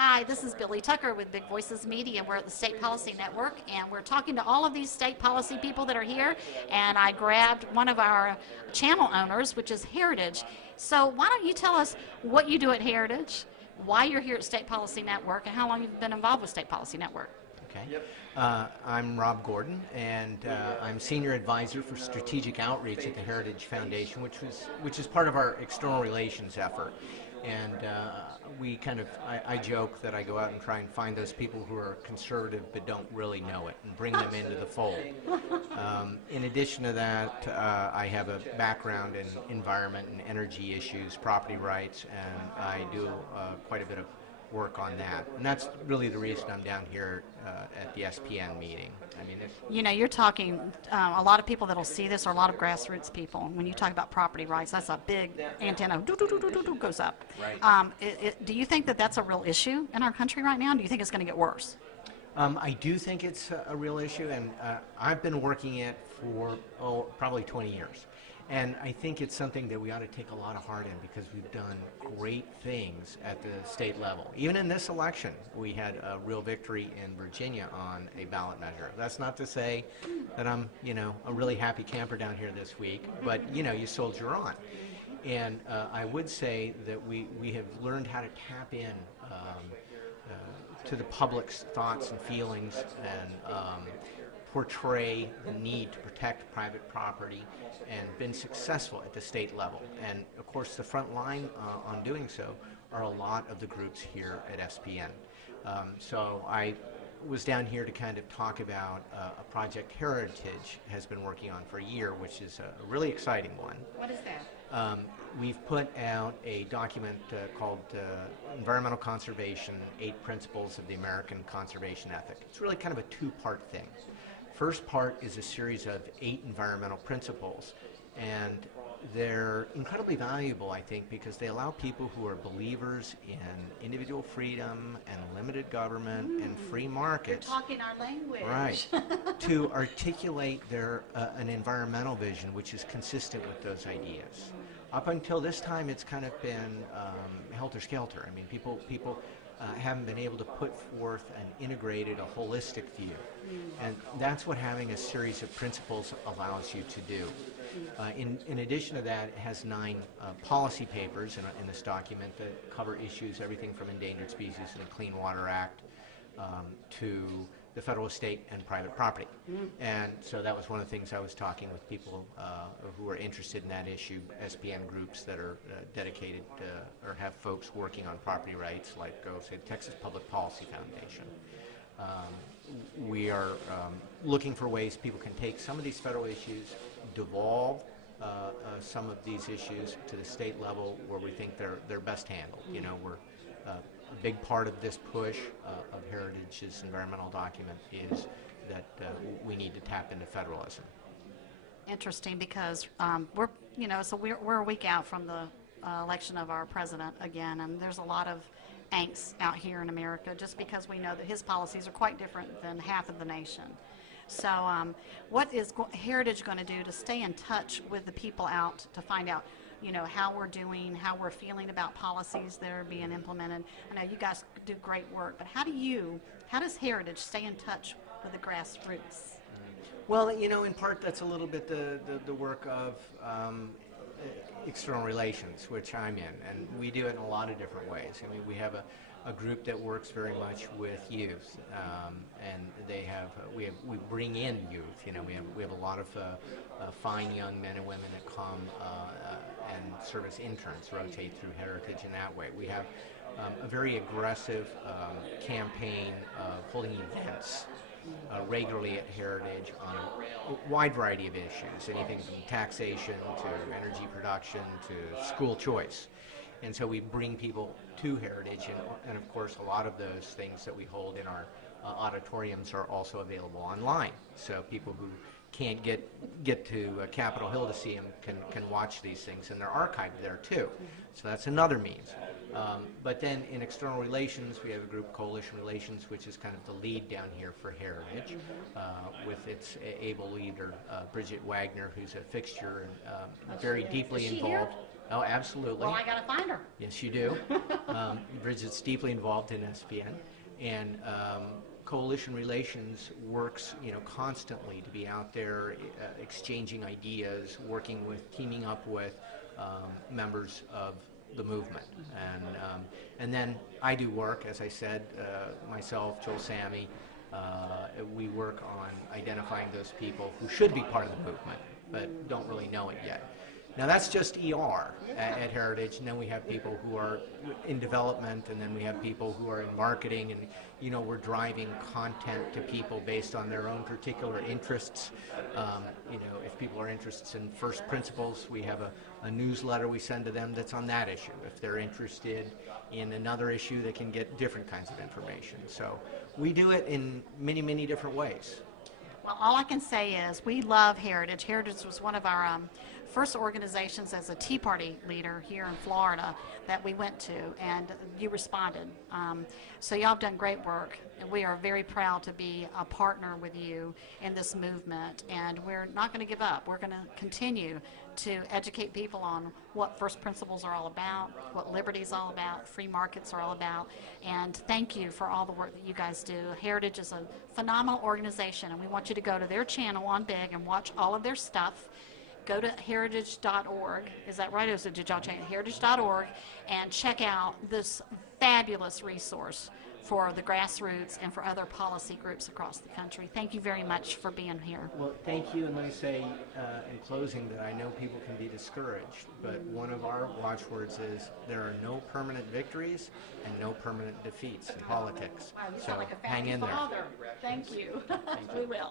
Hi, this is Billie Tucker with Big Voices Media, and we're at the State Policy Network, and we're talking to all of these state policy people that are here, and I grabbed one of our channel owners, which is Heritage. So why don't you tell us what you do at Heritage, why you're here at State Policy Network, and how long you've been involved with State Policy Network? Okay. I'm Rob Gordon, and I'm Senior Advisor for Strategic Outreach at the Heritage Foundation, which is part of our external relations effort. And I joke that I go out and try and find those people who are conservative but don't really know it and bring them into the fold. In addition to that, I have a background in environment and energy issues, property rights, and I do quite a bit of work on that. And that's really the reason I'm down here at the SPN meeting. I mean, you know, you're talking, a lot of people that'll see this are a lot of grassroots people. When you talk about property rights, that's a big antenna, goes up. Right. Do you think that that's a real issue in our country right now? Do you think it's going to get worse? I do think it's a real issue, and I've been working it for probably 20 years. And I think it's something that we ought to take a lot of heart in, because we've done great things at the state level. Even in this election, we had a real victory in Virginia on a ballot measure. That's not to say that I'm, a really happy camper down here this week, but, you soldier on. And I would say that we have learned how to tap in to the public's thoughts and feelings and portray the need to protect private property, and been successful at the state level. And of course the front line on doing so are a lot of the groups here at SPN. So I was down here to kind of talk about a project Heritage has been working on for a year, which is a really exciting one. What is that? We've put out a document called Environmental Conservation, 8 Principles of the American Conservation Ethic. It's really kind of a two-part thing. First part is a series of 8 environmental principles, and they're incredibly valuable, I think, because they allow people who are believers in individual freedom and limited government and free markets. You're talking our language. Right. To articulate their an environmental vision which is consistent with those ideas. Up until this time, it's kind of been helter-skelter. I mean, people haven't been able to put forth an integrated, a holistic view. And that's what having a series of principles allows you to do. In addition to that, it has 9 policy papers in this document that cover issues, everything from endangered species and the Clean Water Act to the federal, state, and private property. And so that was one of the things I was talking with people who are interested in that issue, SPN groups that are dedicated or have folks working on property rights, like, say, the Texas Public Policy Foundation. We are looking for ways people can take some of these federal issues, devolve some of these issues to the state level where we think they're best handled. We're a big part of this push of Heritage's environmental document is that we need to tap into federalism. Interesting, because we're a week out from the election of our president again, and there's a lot of angst out here in America just because we know that his policies are quite different than half of the nation. So what is Heritage going to do to stay in touch with the people out to find out how we're doing, how we're feeling about policies that are being implemented? I know you guys do great work, but how does Heritage stay in touch with the grassroots? Well, in part that's a little bit the work of external relations, which I'm in, and we do it in a lot of different ways. I mean, we have a group that works very much with youth, and we bring in youth. We have a lot of fine young men and women that come and serve as interns, rotate through Heritage in that way. We have a very aggressive campaign of holding events regularly at Heritage on a wide variety of issues, anything from taxation to energy production to school choice. And so we bring people to Heritage, and of course a lot of those things that we hold in our auditoriums are also available online. So people who can't get to Capitol Hill to see them can watch these things, and they're archived there too. So that's another means. But then in external relations, we have a group, Coalition Relations, which is kind of the lead down here for Heritage, with its able leader, Bridget Wagner, who's a fixture and very deeply Is she involved. here? Oh, absolutely. Well, I got to find her. Yes, you do. Bridget's deeply involved in SPN, and Coalition Relations works, constantly to be out there exchanging ideas, working with, teaming up with members of the movement, and then I do work, as I said, myself, Joel Sammy. We work on identifying those people who should be part of the movement, but don't really know it yet. Now that's just ER at Heritage, and then we have people who are in development, and then we have people who are in marketing, and we're driving content to people based on their own particular interests. If people are interested in first principles, we have a newsletter we send to them that's on that issue. If they're interested in another issue, they can get different kinds of information. So we do it in many, many different ways. Well, all I can say is we love Heritage. Heritage was one of our first organizations as a Tea Party leader here in Florida that we went to, and you responded. So y'all have done great work, and we are very proud to be a partner with you in this movement, and we're not going to give up. We're going to continue to educate people on what first principles are all about, what liberty is all about, free markets are all about, and thank you for all the work that you guys do. Heritage is a phenomenal organization, and we want you to go to their channel on Big and watch all of their stuff. Go to heritage.org, is that right? Or did y'all change heritage.org, and check out this fabulous resource for the grassroots and for other policy groups across the country. Thank you very much for being here. Well, thank you, and let me say in closing that I know people can be discouraged, but one of our watchwords is there are no permanent victories and no permanent defeats in politics. Wow, you so sound like a hang in father. there. Thank you. We will.